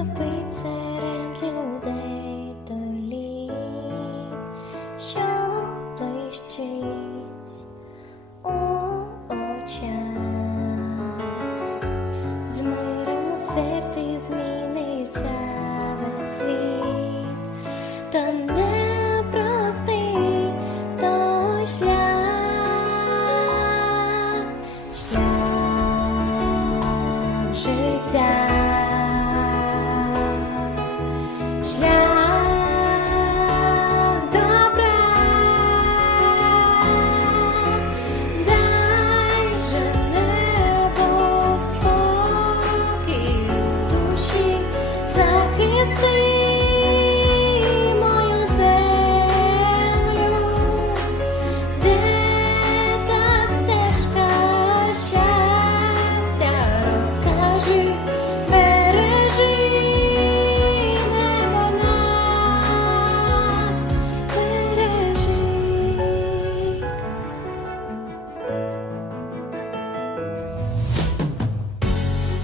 Заступить серед людей до що блищить очах, з миром у серці зміниться весь світ, та непростий той шлях, шлях життя. Шлях.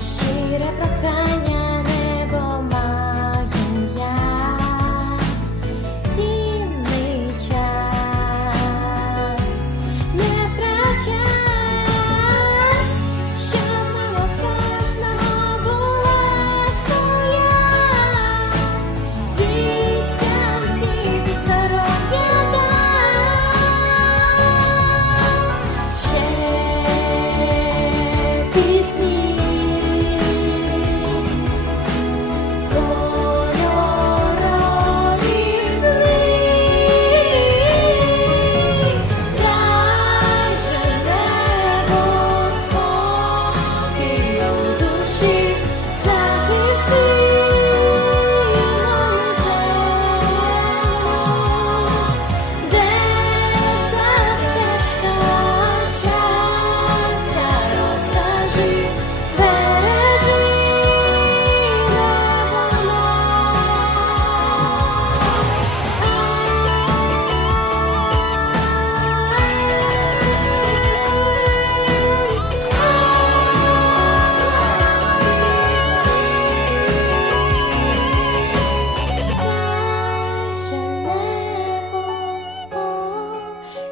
Gira pra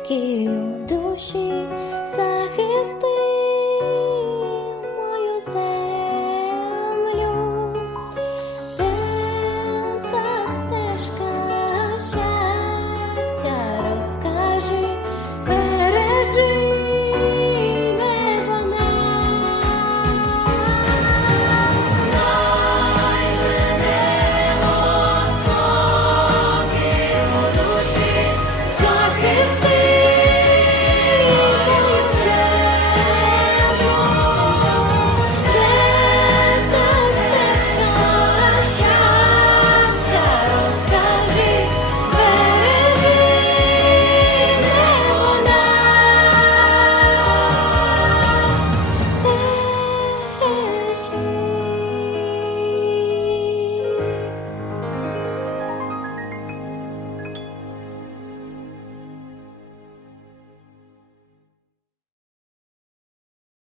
কেউ দোষী